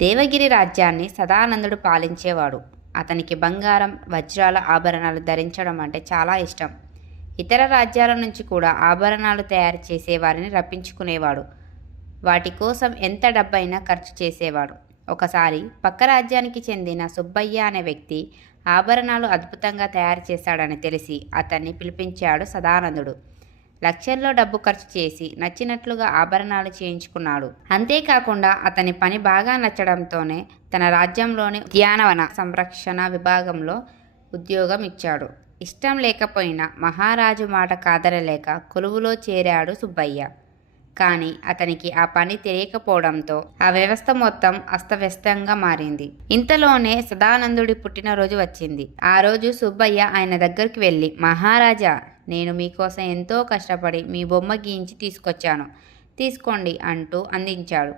దేవగిరి రాజ్యాన్ని సదానందుడు పాలించేవాడు. అతనికి బంగారం, వజ్రాల ఆభరణాలు ధరించడం అంటే చాలా ఇష్టం. ఇతర రాజ్యాల నుంచి కూడా ఆభరణాలు తయారు చేసేవారిని రప్పించుకునేవాడు. వాటి కోసం ఎంత డబ్బైనా ఖర్చు చేసేవాడు. ఒకసారి పక్క రాజ్యానికి చెందిన సుబ్బయ్య అనే వ్యక్తి ఆభరణాలు అద్భుతంగా తయారు చేశాడని తెలిసి అతన్ని పిలిపించాడు సదానందుడు. లక్షల్లో డబ్బు ఖర్చు చేసి నచ్చినట్లుగా ఆభరణాలు చేయించుకున్నాడు. అంతేకాకుండా అతని పని బాగా నచ్చడంతోనే తన రాజ్యంలోని ఉద్యానవన సంరక్షణ విభాగంలో ఉద్యోగం ఇచ్చాడు. ఇష్టం లేకపోయినా మహారాజు మాట కాదనలేక కొలువులో చేరాడు సుబ్బయ్య. కానీ అతనికి ఆ పని తెలియకపోవడంతో ఆ వ్యవస్థ మొత్తం అస్తవ్యస్తంగా మారింది. ఇంతలోనే సదానందుడి పుట్టినరోజు వచ్చింది. ఆ రోజు సుబ్బయ్య ఆయన దగ్గరికి వెళ్ళి, మహారాజా, నేను మీకోసం ఎంతో కష్టపడి మీ బొమ్మ గీయించి తీసుకొచ్చాను, తీసుకోండి అంటూ అందించాడు.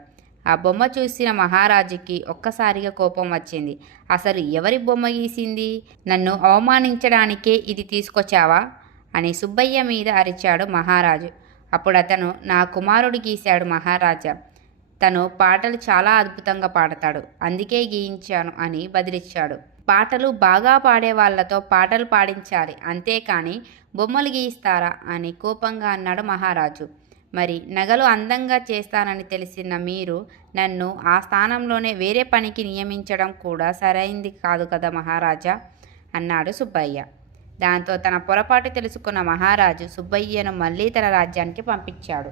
ఆ బొమ్మ చూసిన మహారాజుకి ఒక్కసారిగా కోపం వచ్చింది. అసలు ఎవరి బొమ్మ గీసింది? నన్ను అవమానించడానికే ఇది తీసుకొచ్చావా అని సుబ్బయ్య మీద అరిచాడు మహారాజు. అప్పుడు అతను, నా కుమారుడు గీశాడు మహారాజా. తను పాటలు చాలా అద్భుతంగా పాడతాడు, అందుకే గీయించాను అని బదిలిచ్చాడు. పాటలు బాగా పాడే వాళ్లతో పాటలు పాడించాలి, అంతేకాని బొమ్మలు గీయిస్తారా అని కోపంగా అన్నాడు మహారాజు. మరి నగలు అందంగా చేస్తానని తెలిసిన మీరు నన్ను ఆ స్థానంలోనే వేరే పనికి నియమించడం కూడా సరైంది కాదు కదా మహారాజా అన్నాడు సుబ్బయ్య. దాంతో తన పొరపాటు తెలుసుకున్న మహారాజు సుబ్బయ్యను మళ్ళీ తన రాజ్యానికి పంపించాడు.